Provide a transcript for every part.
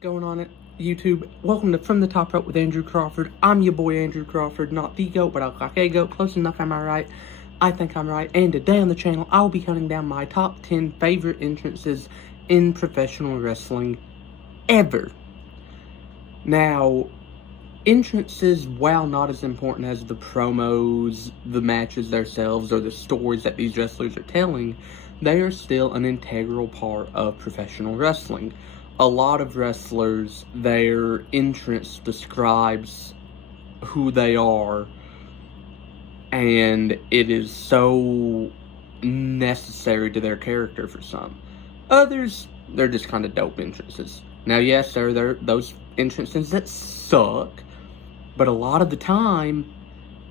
Going on at YouTube? Welcome to From the Top Rope with Andrew Crawford. I'm your boy Andrew Crawford, not the GOAT, but I look like a GOAT. Close enough, am I right? I think I'm right. And today on the channel, I'll be counting down my top 10 favorite entrances in professional wrestling ever. Now, entrances, while not as important as the promos, the matches themselves, or the stories that these wrestlers are telling, they are still an integral part of professional wrestling. A lot of wrestlers, their entrance describes who they are, and it is so necessary to their character for some. Others, they're just kind of dope entrances. Now, yes, there are those entrances that suck, but a lot of the time,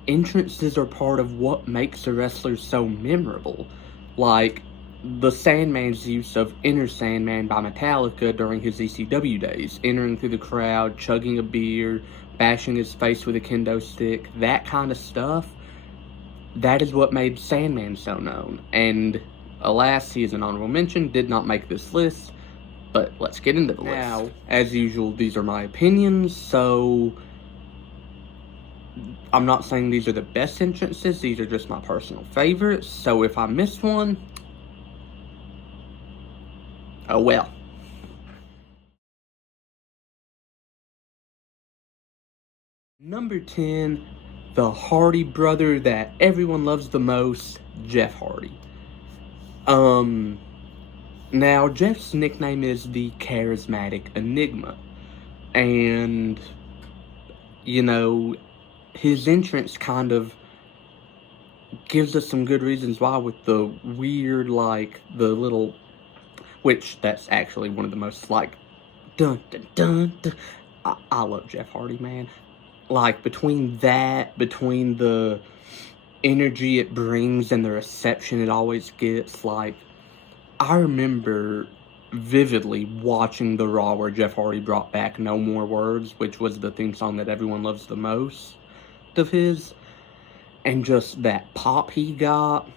entrances are part of what makes a wrestler so memorable. Like the Sandman's use of Enter Sandman by Metallica during his ECW days, entering through the crowd, chugging a beer, bashing his face with a kendo stick, that kind of stuff. That is what made Sandman so known. And alas, he is an honorable mention, did not make this list, but let's get into the list. Now, as usual, these are my opinions, so I'm not saying these are the best entrances, these are just my personal favorites, so if I miss one, oh well. Number 10, the Hardy brother that everyone loves the most, Jeff Hardy. Now, Jeff's nickname is the Charismatic Enigma, and, you know, his entrance kind of gives us some good reasons why with the weird, like, the little, which that's actually one of the most, like, dun dun dun dun. I love Jeff Hardy, man. Like, between the energy it brings and the reception it always gets, like, I remember vividly watching the Raw where Jeff Hardy brought back No More Words, which was the theme song that everyone loves the most of his, and just that pop he got,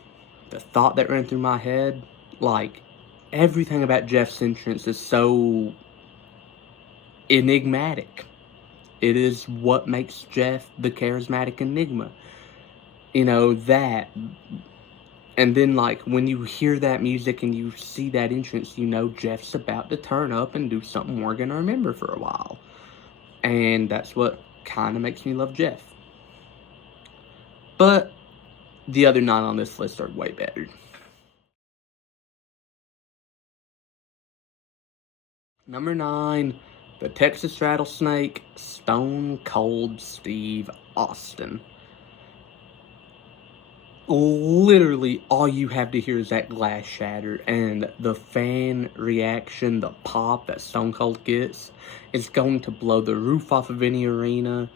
the thought that ran through my head, like, everything about Jeff's entrance is so enigmatic. It is what makes Jeff the Charismatic Enigma. You know, that. And then, like, when you hear that music and you see that entrance, you know Jeff's about to turn up and do something we're going to remember for a while. And that's what kind of makes me love Jeff. But the other 9 on this list are way better. Number 9, the Texas Rattlesnake, Stone Cold Steve Austin. Literally, all you have to hear is that glass shatter, and the fan reaction, the pop that Stone Cold gets, is going to blow the roof off of any arena,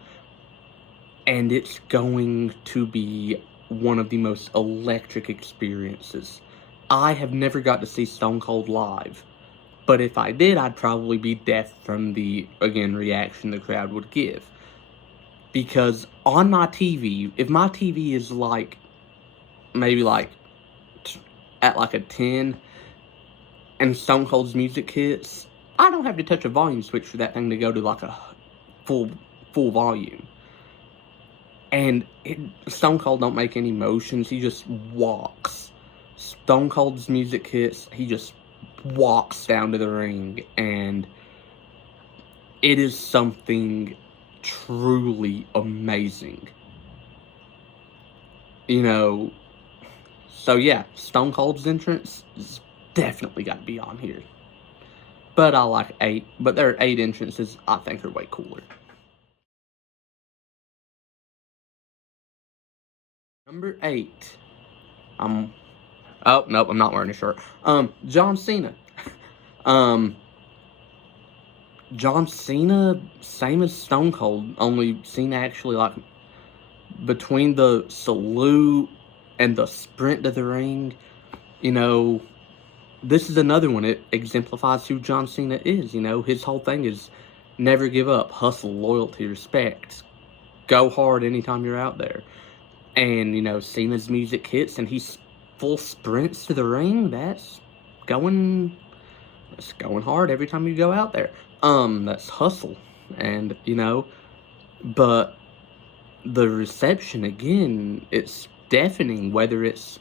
and it's going to be one of the most electric experiences. I have never got to see Stone Cold live, but if I did, I'd probably be deaf from the, again, reaction the crowd would give. Because on my TV, if my TV is like, maybe like at like a 10 and Stone Cold's music hits, I don't have to touch a volume switch for that thing to go to like a full volume. And Stone Cold don't make any motions, he just walks. Stone Cold's music hits, he just walks down to the ring, and it is something truly amazing. You know, so yeah, Stone Cold's entrance is definitely got to be on here. But I like 8, but there are 8 entrances I think are way cooler. Number 8. Oh, nope, I'm not wearing a shirt. John Cena. John Cena, same as Stone Cold, only Cena actually, like, between the salute and the sprint to the ring, you know, this is another one. It exemplifies who John Cena is, you know. His whole thing is never give up, hustle, loyalty, respect. Go hard anytime you're out there. And, you know, Cena's music hits and he full sprints to the ring. That's going hard every time you go out there. That's hustle. And, but the reception, again, it's deafening, whether it's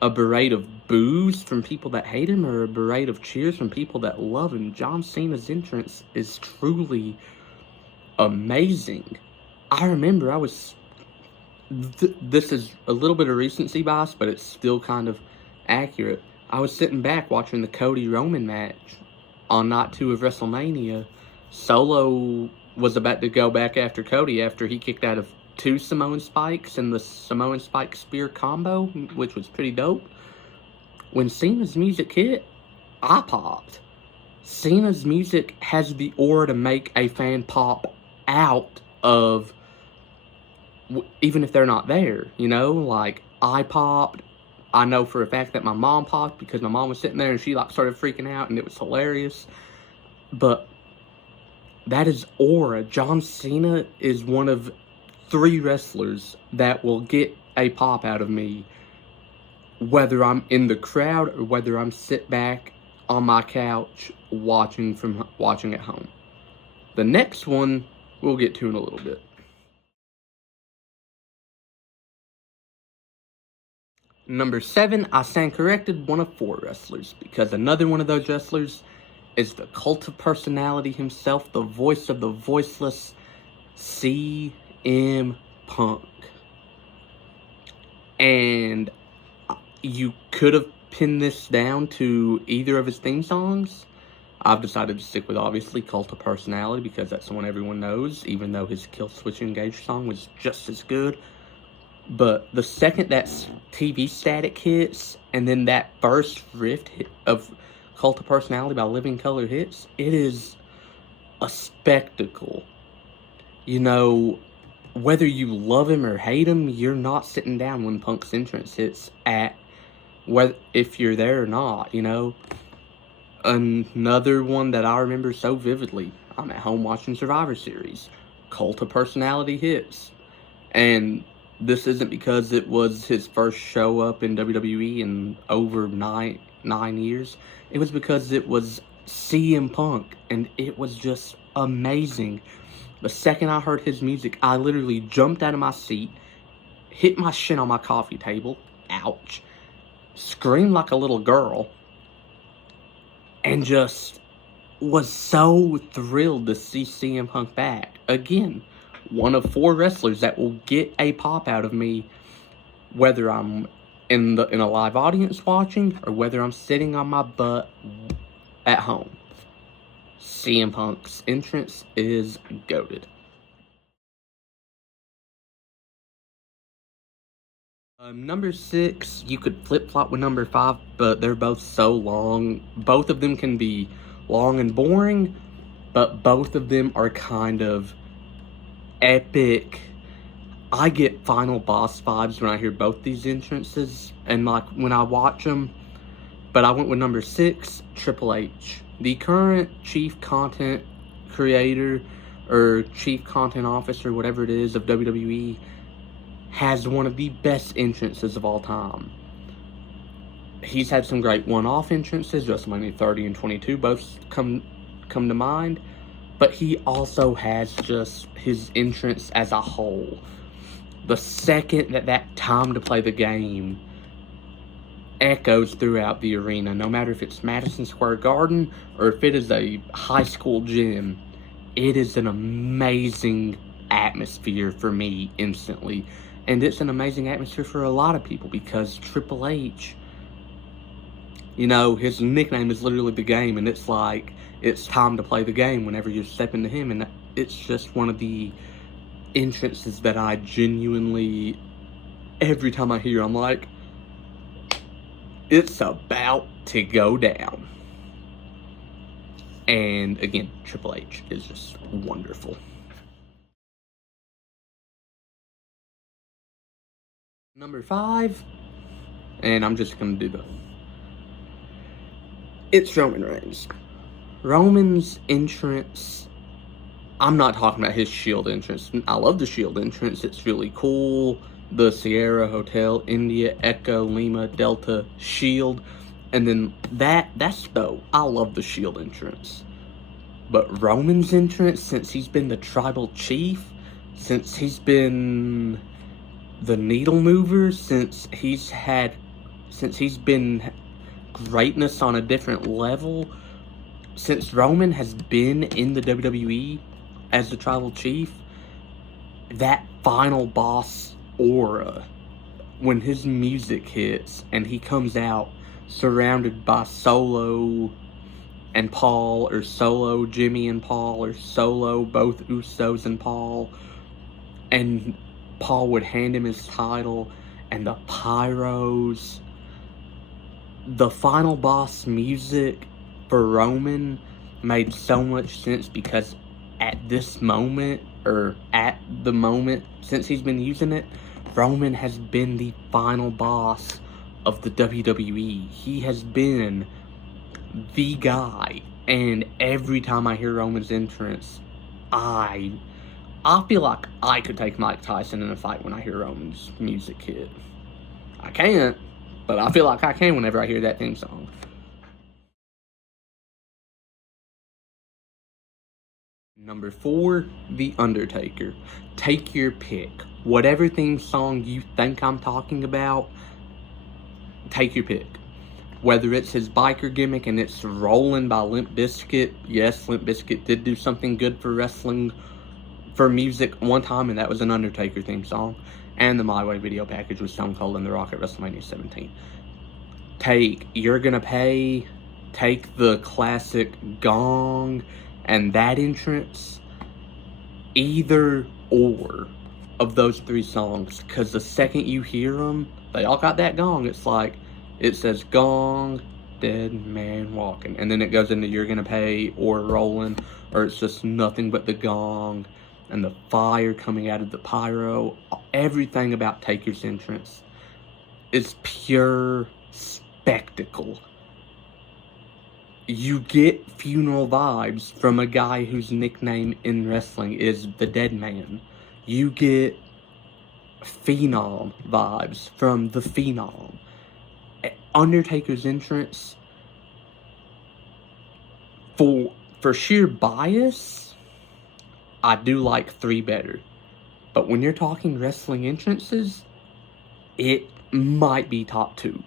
a parade of boos from people that hate him or a parade of cheers from people that love him. John Cena's entrance is truly amazing. I remember this is a little bit of recency bias, but it's still kind of accurate. I was sitting back watching the Cody Roman match on night 2 of WrestleMania. Solo was about to go back after Cody after he kicked out of 2 Samoan Spikes and the Samoan Spike Spear combo, which was pretty dope. When Cena's music hit, I popped. Cena's music has the aura to make a fan pop out of, even if they're not there, like, I popped. I know for a fact that my mom popped because my mom was sitting there and she started freaking out and it was hilarious. But that is aura. John Cena is one of 3 wrestlers that will get a pop out of me, whether I'm in the crowd or whether I'm sit back on my couch watching at home. The next one we'll get to in a little bit. Number 7, I stand corrected, one of 4 wrestlers, because another one of those wrestlers is the cult of personality himself, the voice of the voiceless, CM Punk. And you could have pinned this down to either of his theme songs. I've decided to stick with, obviously, Cult of Personality, because that's the one everyone knows, even though his Kill Switch Engage song was just as good. But the second that TV static hits, and then that first riff of Cult of Personality by Living Colour hits, it is a spectacle. Whether you love him or hate him, you're not sitting down when Punk's entrance hits if you're there or not, Another one that I remember so vividly, I'm at home watching Survivor Series. Cult of Personality hits. And this isn't because it was his first show up in WWE in over nine years. It was because it was CM Punk, and it was just amazing. The second I heard his music, I literally jumped out of my seat, hit my shin on my coffee table, ouch, screamed like a little girl, and just was so thrilled to see CM Punk back. Again, one of 4 wrestlers that will get a pop out of me, whether I'm in a live audience watching or whether I'm sitting on my butt at home. CM Punk's entrance is goated. Number 6, you could flip-flop with number 5, but they're both so long. Both of them can be long and boring, but both of them are kind of epic. I get final boss vibes when I hear both these entrances, and when I watch them. But I went with number 6, Triple H. The current chief content creator or chief content officer, whatever it is, of WWE, has one of the best entrances of all time. He's had some great one-off entrances. WrestleMania 30 and 22 both come to mind. But he also has just his entrance as a whole. The second that time to play the game echoes throughout the arena, no matter if it's Madison Square Garden or if it is a high school gym, it is an amazing atmosphere for me instantly. And it's an amazing atmosphere for a lot of people because Triple H, his nickname is literally the game, and it's like, it's time to play the game whenever you step into him, and it's just one of the entrances that I genuinely, every time I hear, I'm like, it's about to go down. And again, Triple H is just wonderful. Number 5, and I'm just going to do it's Roman Reigns. Roman's entrance, I'm not talking about his Shield entrance. I love the Shield entrance. It's really cool. The Sierra Hotel, India, Echo, Lima, Delta, Shield. And then that's dope. I love the Shield entrance. But Roman's entrance, since he's been the tribal chief, since he's been the needle mover, since he's been greatness on a different level, since Roman has been in the WWE as the tribal chief, that final boss aura, when his music hits and he comes out surrounded by Solo and Paul, or Solo Jimmy and Paul, or Solo both Usos and Paul, and Paul would hand him his title, and the pyros, the final boss music for Roman made so much sense, because at this moment, or at the moment since he's been using it, Roman has been the final boss of the WWE. He has been the guy, and every time I hear Roman's entrance, I feel like I could take Mike Tyson in a fight when I hear Roman's music hit. I can't, but I feel like I can whenever I hear that theme song. Number 4, The Undertaker. Take your pick. Whatever theme song you think I'm talking about, take your pick. Whether it's his biker gimmick and it's Rollin' by Limp Bizkit. Yes, Limp Bizkit did do something good for wrestling, for music one time, and that was an Undertaker theme song. And the My Way video package with Stone Cold and The Rock at WrestleMania 17. Take You're Gonna Pay, take the classic gong and that entrance. Either or of those 3 songs, because the second you hear them, they all got that gong. It's like, it says gong, dead man walking, and then it goes into You're Gonna Pay or Rollin', or it's just nothing but the gong and the fire coming out of the pyro. Everything about Taker's entrance is pure spectacle. You get funeral vibes from a guy whose nickname in wrestling is the Dead Man. You get Phenom vibes from the Phenom. Undertaker's entrance, for sheer bias, I do like 3 better. But when you're talking wrestling entrances, it might be top 2.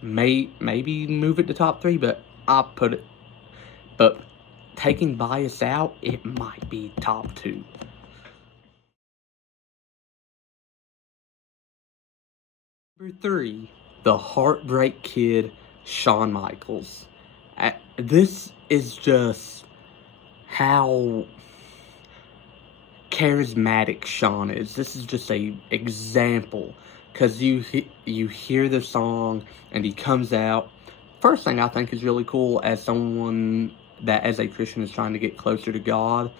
Maybe move it to top 3, but I'll put it. But taking bias out, it might be top 2. Number 3, the Heartbreak Kid, Shawn Michaels. This is just how charismatic Shawn is. This is just a example, because you hear the song and he comes out. First thing I think is really cool, as someone that as a Christian is trying to get closer to God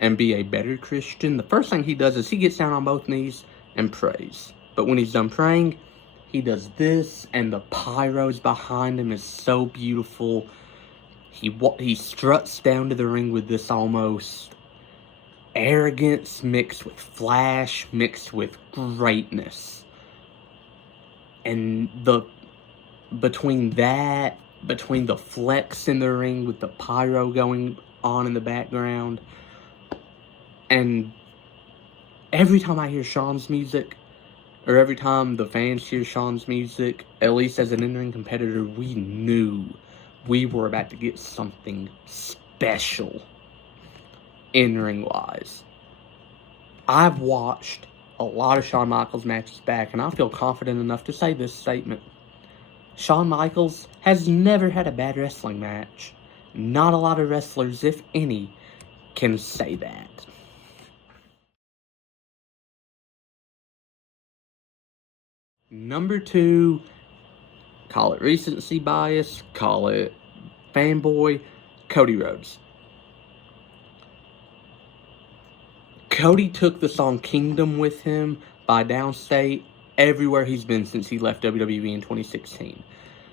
and be a better Christian, the first thing he does is he gets down on both knees and prays. But when he's done praying, he does this, and the pyros behind him is so beautiful. He struts down to the ring with this almost arrogance mixed with flash, mixed with greatness. And between the flex in the ring with the pyro going on in the background, and every time I hear Shawn's music, or every time the fans hear Shawn's music, at least as an in-ring competitor, we knew we were about to get something special in-ring wise. I've watched a lot of Shawn Michaels matches back, and I feel confident enough to say this statement. Shawn Michaels has never had a bad wrestling match. Not a lot of wrestlers, if any, can say that. Number 2, call it recency bias, call it fanboy, Cody Rhodes. Cody took the song Kingdom with him by Downstate everywhere he's been since he left WWE in 2016.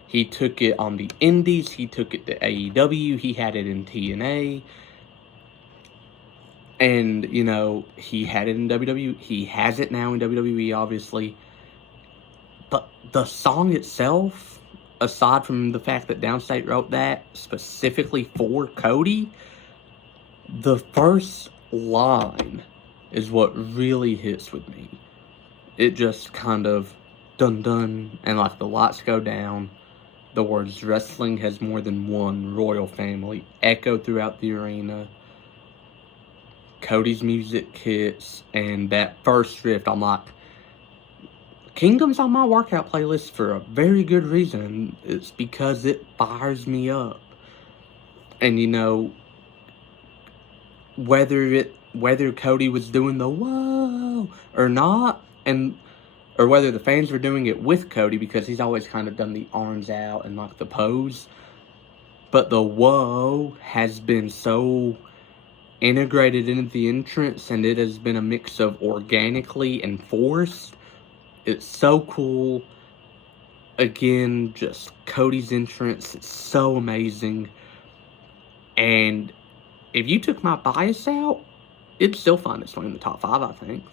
He took it on the Indies, he took it to AEW, he had it in TNA, and, he had it in WWE, he has it now in WWE, obviously. But the song itself, aside from the fact that Downstate wrote that specifically for Cody, the first line is what really hits with me. It just kind of dun dun, and like the lights go down. The words "wrestling has more than one royal family" echo throughout the arena. Cody's music hits, and that first riff, I'm like, Kingdom's on my workout playlist for a very good reason. It's because it fires me up. And you know, whether Cody was doing the whoa or not, or whether the fans were doing it with Cody, because he's always kind of done the arms out and like the pose, but the whoa has been so integrated into the entrance, and it has been a mix of organically and forced. It's so cool. Again, just Cody's entrance, it's so amazing. And if you took my bias out, it'd still find its way in the top 5, I think.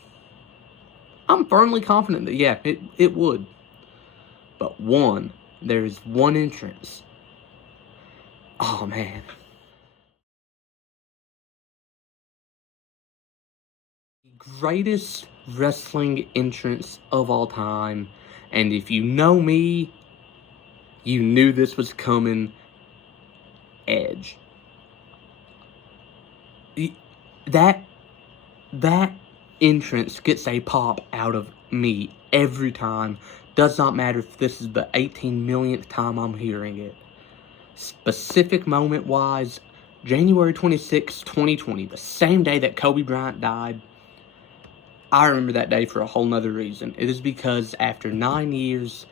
I'm firmly confident that, yeah, it would. But there's one entrance. Oh, man. Greatest wrestling entrance of all time. And if you know me, you knew this was coming. Edge. That entrance gets a pop out of me every time. Does not matter if this is the 18 millionth time I'm hearing it. Specific moment wise, January 26, 2020, the same day that Kobe Bryant died. I remember that day for a whole nother reason. It is because after 9 years,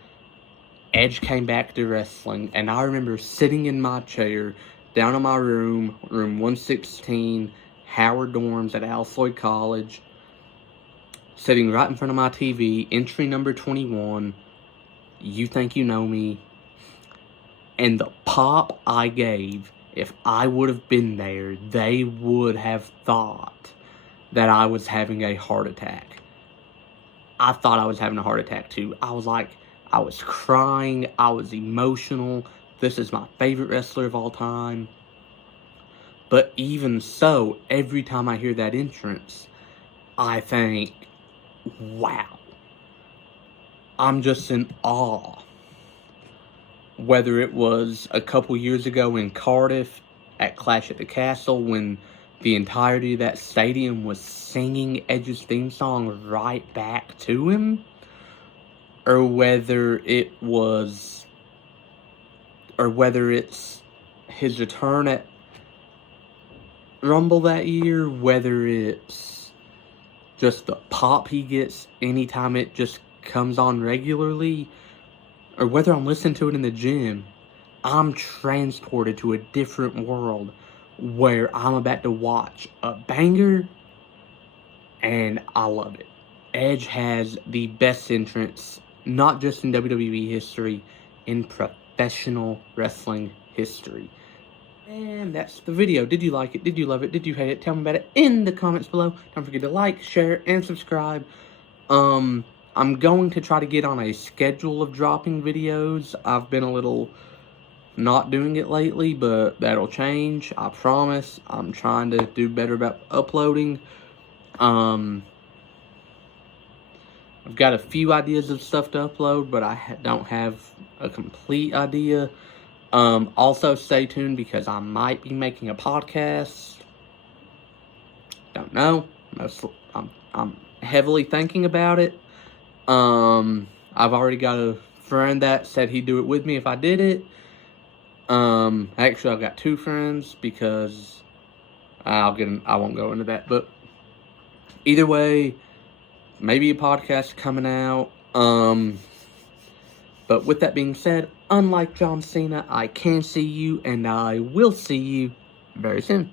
Edge came back to wrestling, and I remember sitting in my chair down in my room 116, Howard dorms at Alfloyd College, sitting right in front of my TV, entry number 21, You Think You Know Me, and the pop I gave, if I would have been there, they would have thought that I was having a heart attack. I thought I was having a heart attack too. I was crying, I was emotional. This is my favorite wrestler of all time. But even so, every time I hear that entrance, I think, wow. I'm just in awe. Whether it was a couple years ago in Cardiff at Clash at the Castle when the entirety of that stadium was singing Edge's theme song right back to him, or whether it's his return at Rumble that year, whether it's just the pop he gets anytime it just comes on regularly, or whether I'm listening to it in the gym, I'm transported to a different world where I'm about to watch a banger, and I love it. Edge has the best entrance, not just in WWE history, in professional wrestling history. And that's the video. Did you like it? Did you love it? Did you hate it? Tell me about it in the comments below. Don't forget to like, share, and subscribe. I'm going to try to get on a schedule of dropping videos. I've been a little not doing it lately, but that'll change. I promise. I'm trying to do better about uploading. I've got a few ideas of stuff to upload, but I don't have a complete idea. Also stay tuned because I might be making a podcast. Don't know. I'm heavily thinking about it. I've already got a friend that said he'd do it with me if I did it. Actually, I've got 2 friends because I won't go into that, but either way, maybe a podcast coming out. But with that being said, unlike John Cena, I can see you, and I will see you very soon.